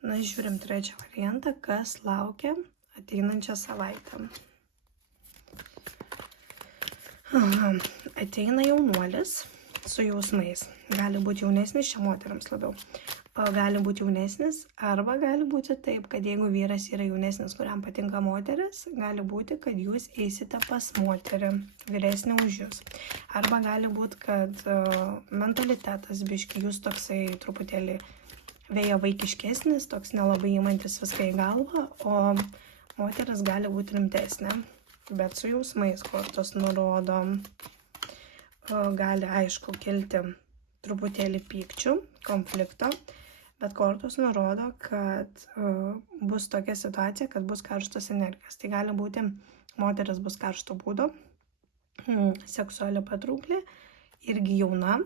Na, žiūrim trečią variantą, kas laukia ateinančią savaitę. Ateina jaunuolis su jausmais. Gali būti jaunesnis, čia moteriams labiau. Gali būti jaunesnis, arba gali būti taip, kad jeigu vyras yra jaunesnis, kuriam patinka moteris, gali būti, kad jūs eisite pas moterį, vyresnį už jūs. Arba gali būti, kad mentalitetas biški jūs toksai truputėlį vėja vaikiškesnis, toks nelabai įmantis viską į galvą, o moteris gali būti rimtesnė, bet su jausmais kortos nurodo. Gali aišku kilti truputėlį pykčių, konflikto, bet kortos nurodo, kad bus tokia situacija, kad bus karštos energijos. Tai gali būti, moteris bus karšto būdo, seksuali patrauklė, irgi jauna,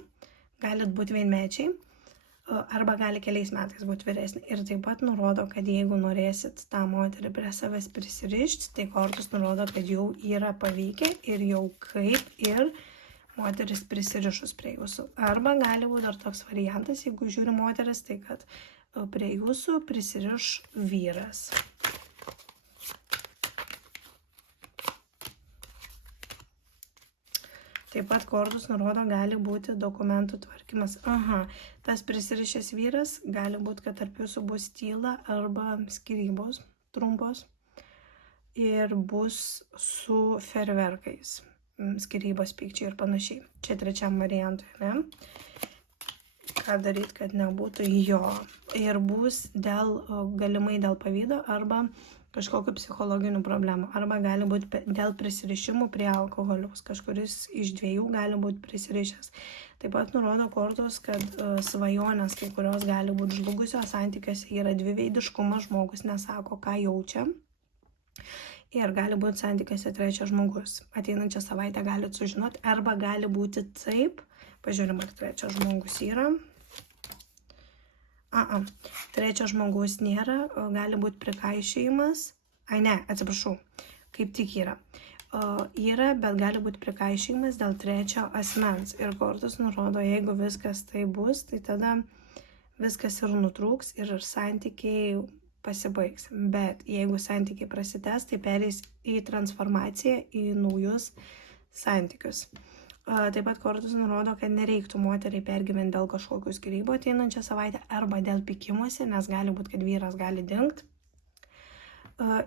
galit būti vienmečiai, arba gali keliais metais būti vyresnė. Ir taip pat nurodo, kad jeigu norėsit tą moterį prie savęs prisirišti, tai kortos nurodo, kad jau yra pavykę ir jau kaip ir moteris prisirišus prie jūsų. Arba gali būti dar toks variantas, jeigu žiūri moteris, tai kad prie jūsų prisiriš vyras. Taip pat kortos nurodo, gali būti dokumentų tvarkymas. Tas prisirišęs vyras, gali būti, kad tarp jūsų bus tyla arba skyrybos trumpos ir bus su fejerverkais. Skyrybos, pykčiai ir panašiai. Čia trečiam variantui, ne? Ką daryti, kad nebūtų jo. Ir bus galimai dėl pavydo arba kažkokių psichologinių problemų. Arba gali būti dėl prisirišimų prie alkoholiaus. Kažkuris iš dviejų gali būti prisirišęs. Taip pat nurodo kortos, kad svajonės, kai kurios gali būti žlugusios santykiuose, yra dviveidiškumas, žmogus nesako, ką jaučia. Ir gali būti santykiuose trečias žmogus. Ateinančią savaitę galite sužinoti, arba gali būti taip, pažiūrim, ar trečias žmogus yra. Trečias žmogus nėra, gali būti prikaišėjimas. Kaip tik yra. Yra, bet gali būti prikaišėjimas dėl trečio asmens. Ir kortos nurodo, jeigu viskas tai bus, tai tada viskas ir nutrūks ir santykiai pasibaigs. Bet jeigu santykiai prasitęs, tai pereis į transformaciją, į naujus santykius. Taip pat kortos nurodo, kad nereiktų moteriai pergyventi dėl kažkokių skyrybų ateinančią savaitę arba dėl pykimuose, nes gali būti, kad vyras gali dingti.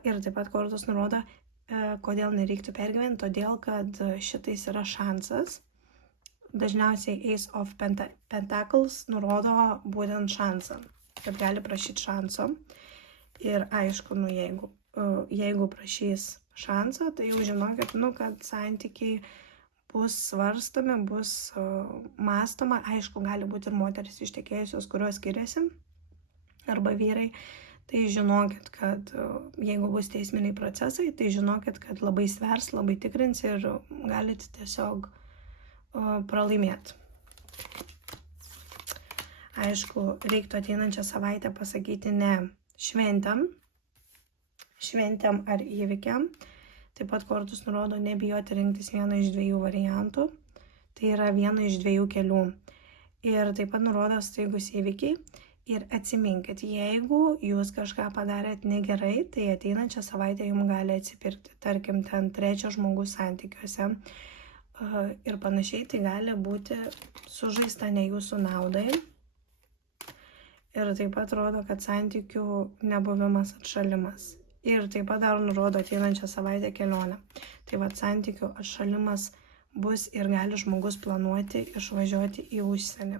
Ir taip pat kortos nurodo, kodėl nereiktų pergyventi, todėl kad šitais yra šansas. Dažniausiai Ace of Pentacles nurodo būtent šansą, kad gali prašyti šanso. Ir aišku, jeigu prašys šansą, tai jau žinokit, kad santykiai bus svarstomi, bus mąstoma. Aišku, gali būti ir moteris ištekėjusios, kurios skiriasi, arba vyrai. Tai žinokit, kad jeigu bus teisminiai procesai, tai žinokit, kad labai svers, labai tikrins ir galite tiesiog pralaimėti. Aišku, reiktų ateinančią savaitę pasakyti ne šventėm ar įvykiam. Taip pat kortos nurodo nebijoti rinktis vieną iš dviejų variantų. Tai yra vieną iš dviejų kelių. Ir taip pat nurodo staigus įvykiai. Ir atsiminkit, jeigu jūs kažką padarėt negerai, tai ateinančią savaitę jums gali atsipirkti. Tarkim, ten trečio žmogus santykiuose ir panašiai, tai gali būti sužaista ne jūsų naudai. Ir taip pat rodo, kad santykių nebuvimas atšalimas. Ir taip pat dar nurodo ateinančią savaitę kelionę. Tai vat santykių atšalimas bus ir gali žmogus planuoti išvažiuoti į užsienį.